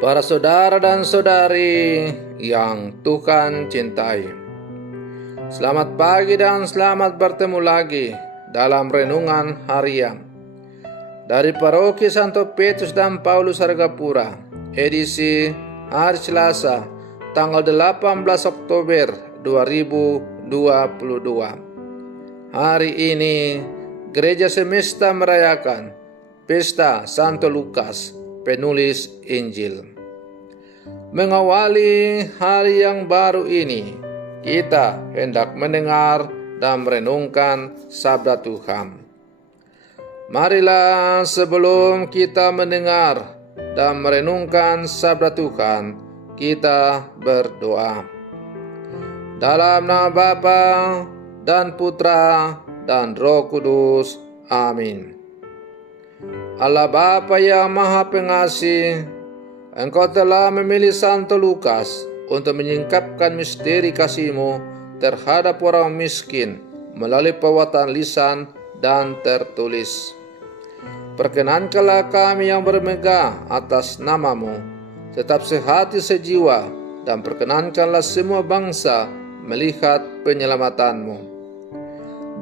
Para saudara dan saudari yang Tuhan cintai, selamat pagi dan selamat bertemu lagi dalam renungan harian dari Paroki Santo Petrus dan Paulus Hargapura, edisi hari Selasa, tanggal 18 Oktober 2022. Hari ini Gereja Semesta merayakan Pesta Santo Lukas, penulis Injil. Mengawali hari yang baru ini, kita hendak mendengar dan merenungkan sabda Tuhan. Marilah sebelum kita mendengar dan merenungkan sabda Tuhan, kita berdoa. Dalam nama Bapa dan Putra dan Roh Kudus. Amin. Allah Bapa yang Maha Pengasih, Engkau telah memilih Santo Lukas untuk menyingkapkan misteri kasih-Mu terhadap orang miskin melalui pewatan lisan dan tertulis. Perkenankanlah kami yang bermegah atas nama-Mu tetap sehati sejiwa, dan perkenankanlah semua bangsa melihat penyelamatan-Mu.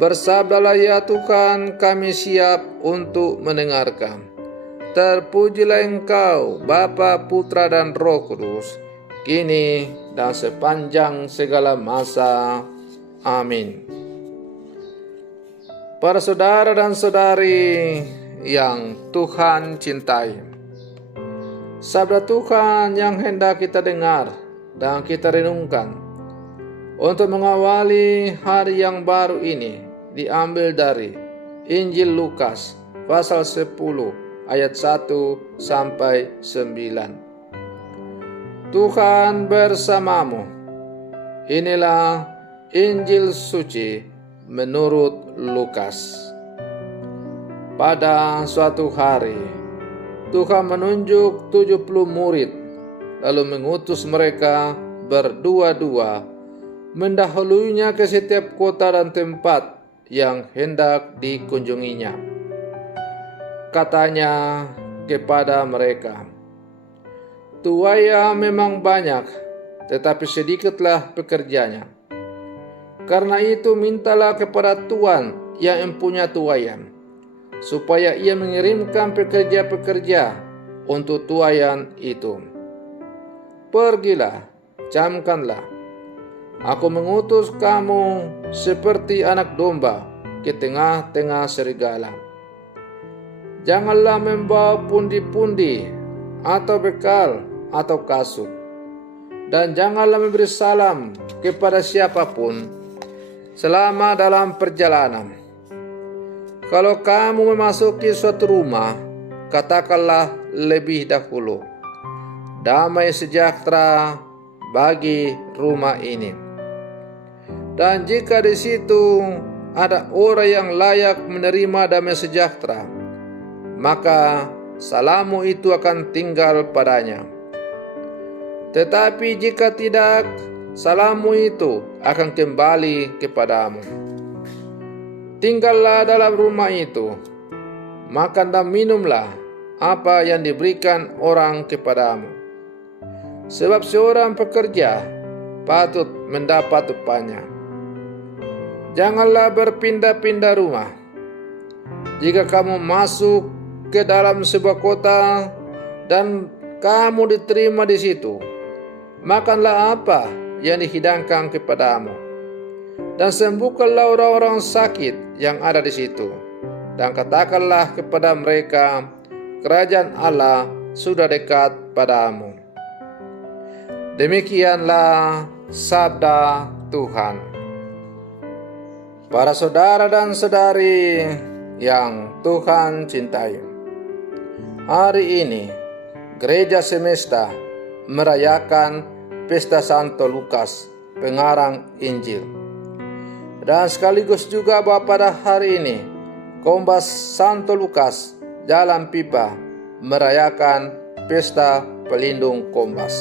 Bersabdalah ya Tuhan, kami siap untuk mendengarkan. Terpujilah Engkau, Bapa, Putra, dan Roh Kudus, kini dan sepanjang segala masa. Amin. Para saudara dan saudari yang Tuhan cintai, sabda Tuhan yang hendak kita dengar dan kita renungkan untuk mengawali hari yang baru ini diambil dari Injil Lukas pasal 10 ayat 1 sampai 9. Tuhan bersamamu. Inilah Injil suci menurut Lukas. Pada suatu hari, Tuhan menunjuk 70 murid, lalu mengutus mereka berdua-dua mendahulunya ke setiap kota dan tempat yang hendak dikunjunginya. Katanya kepada mereka, "Tuai memang banyak, tetapi sedikitlah pekerjanya. Karena itu mintalah kepada Tuan yang mempunyai tuaian, supaya ia mengirimkan pekerja-pekerja untuk tuaian itu. Pergilah, camkanlah. Aku mengutus kamu seperti anak domba ke tengah-tengah serigala. Janganlah membawa pundi-pundi atau bekal atau kasut, dan janganlah memberi salam kepada siapapun selama dalam perjalanan. Kalau kamu memasuki suatu rumah, katakanlah lebih dahulu, damai sejahtera bagi rumah ini. Dan jika di situ ada orang yang layak menerima damai sejahtera, maka salammu itu akan tinggal padanya. Tetapi jika tidak, salammu itu akan kembali kepadamu. Tinggallah dalam rumah itu, makan dan minumlah apa yang diberikan orang kepadamu. Sebab seorang pekerja patut mendapat upahnya. Janganlah berpindah-pindah rumah. Jika kamu masuk ke dalam sebuah kota dan kamu diterima di situ, makanlah apa yang dihidangkan kepadamu, dan sembuhkanlah orang-orang sakit yang ada di situ, dan katakanlah kepada mereka, kerajaan Allah sudah dekat padamu." Demikianlah sabda Tuhan. Para saudara dan saudari yang Tuhan cintai, hari ini Gereja Semesta merayakan Pesta Santo Lukas, pengarang Injil. Dan sekaligus juga bahwa pada hari ini Kombas Santo Lukas Jalan Pipa merayakan Pesta Pelindung Kombas.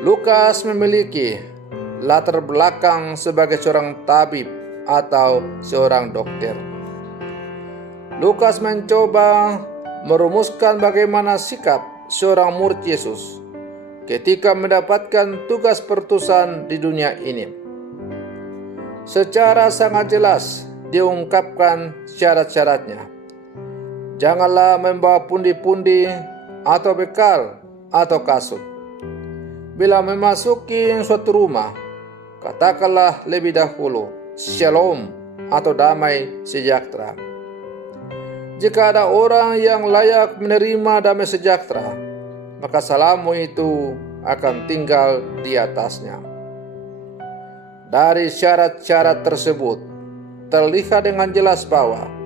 Lukas memiliki latar belakang sebagai seorang tabib atau seorang dokter. Lukas mencoba merumuskan bagaimana sikap seorang murid Yesus ketika mendapatkan tugas perutusan di dunia ini. Secara sangat jelas diungkapkan syarat-syaratnya. Janganlah membawa pundi-pundi atau bekal atau kasut. Bila memasuki suatu rumah, katakanlah lebih dahulu Shalom atau damai sejahtera. Jika ada orang yang layak menerima damai sejahtera, maka salammu itu akan tinggal di atasnya. Dari syarat-syarat tersebut terlihat dengan jelas bahwa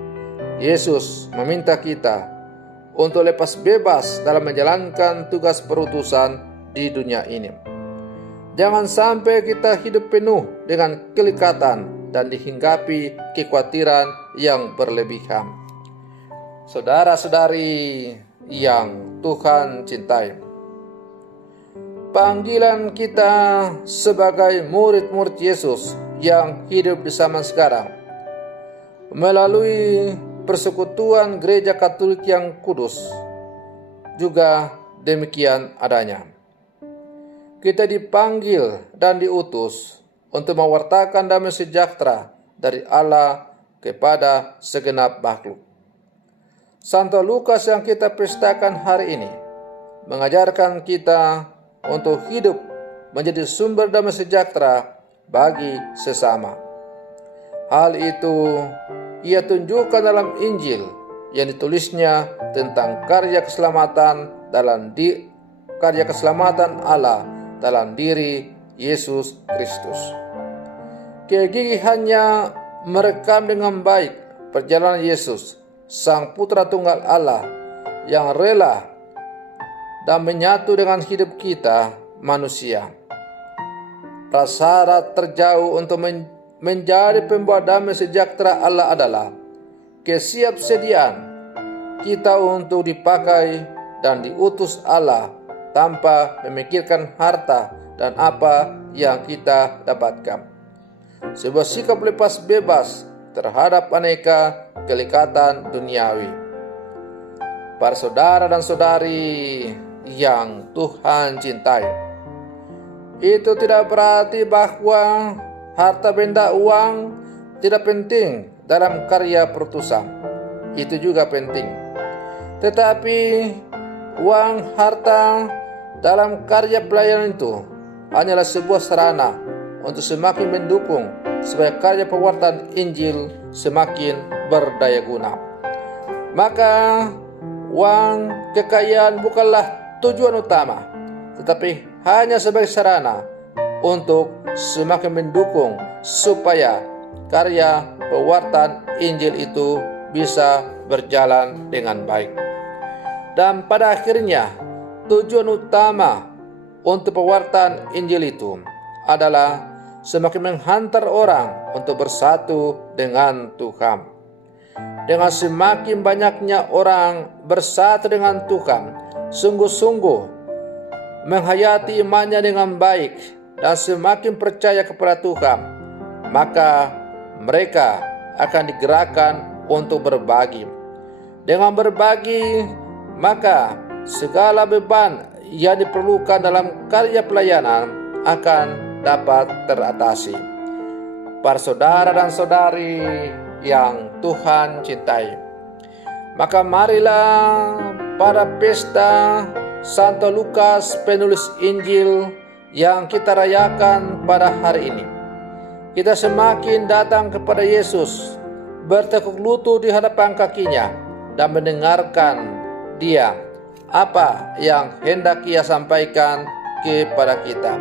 Yesus meminta kita untuk lepas bebas dalam menjalankan tugas perutusan di dunia ini. Jangan sampai kita hidup penuh dengan kelikatan dan dihinggapi kekhawatiran yang berlebihan. Saudara-saudari yang Tuhan cintai, panggilan kita sebagai murid-murid Yesus yang hidup di zaman sekarang melalui persekutuan Gereja Katolik yang kudus juga demikian adanya. Kita dipanggil dan diutus untuk mewartakan damai sejahtera dari Allah kepada segenap makhluk. Santo Lukas yang kita pestakan hari ini mengajarkan kita untuk hidup menjadi sumber damai sejahtera bagi sesama. Hal itu ia tunjukkan dalam Injil yang ditulisnya tentang karya keselamatan Allah dalam diri Yesus Kristus. Kegigihannya merekam dengan baik perjalanan Yesus, Sang Putra Tunggal Allah yang rela dan menyatu dengan hidup kita manusia. Prasyarat terjauh untuk menjadi pembawa damai sejahtera Allah adalah kesiapsediaan kita untuk dipakai dan diutus Allah tanpa memikirkan harta dan apa yang kita dapatkan. Sebuah sikap lepas bebas terhadap aneka kelikatan duniawi. Para saudara dan saudari yang Tuhan cintai, itu tidak berarti bahwa harta benda uang tidak penting dalam karya perutusan. Itu juga penting. Tetapi uang, harta dalam karya pelayanan itu hanyalah sebuah sarana untuk semakin mendukung supaya karya pewartaan Injil semakin berdaya guna. Maka uang, kekayaan bukanlah tujuan utama, tetapi hanya sebagai sarana untuk semakin mendukung supaya karya pewartaan Injil itu bisa berjalan dengan baik. Dan pada akhirnya tujuan utama untuk pewartaan Injil itu adalah semakin menghantar orang untuk bersatu dengan Tuhan. Dengan semakin banyaknya orang bersatu dengan Tuhan, sungguh-sungguh menghayati imannya dengan baik dan semakin percaya kepada Tuhan, maka mereka akan digerakkan untuk berbagi. Dengan berbagi, maka segala beban yang diperlukan dalam karya pelayanan akan dapat teratasi. Para saudara dan saudari yang Tuhan cintai, maka marilah pada pesta Santo Lukas penulis Injil yang kita rayakan pada hari ini, kita semakin datang kepada Yesus, bertekuk lutut di hadapan kakinya dan mendengarkan Dia apa yang hendak Ia sampaikan kepada kita.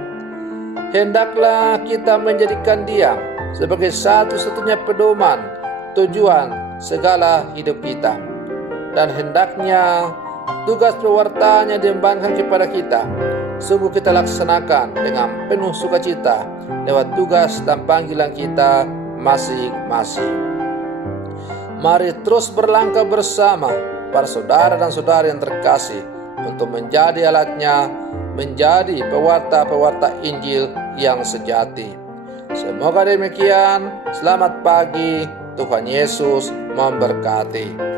Hendaklah kita menjadikan Dia sebagai satu-satunya pedoman tujuan segala hidup kita, dan hendaknya tugas pewartaannya diembankan kepada kita sungguh kita laksanakan dengan penuh sukacita lewat tugas dan panggilan kita masing-masing. Mari terus berlangkah bersama para saudara dan saudari yang terkasih untuk menjadi alatnya, menjadi pewarta-pewarta Injil yang sejati. Semoga demikian. Selamat pagi. Tuhan Yesus memberkati.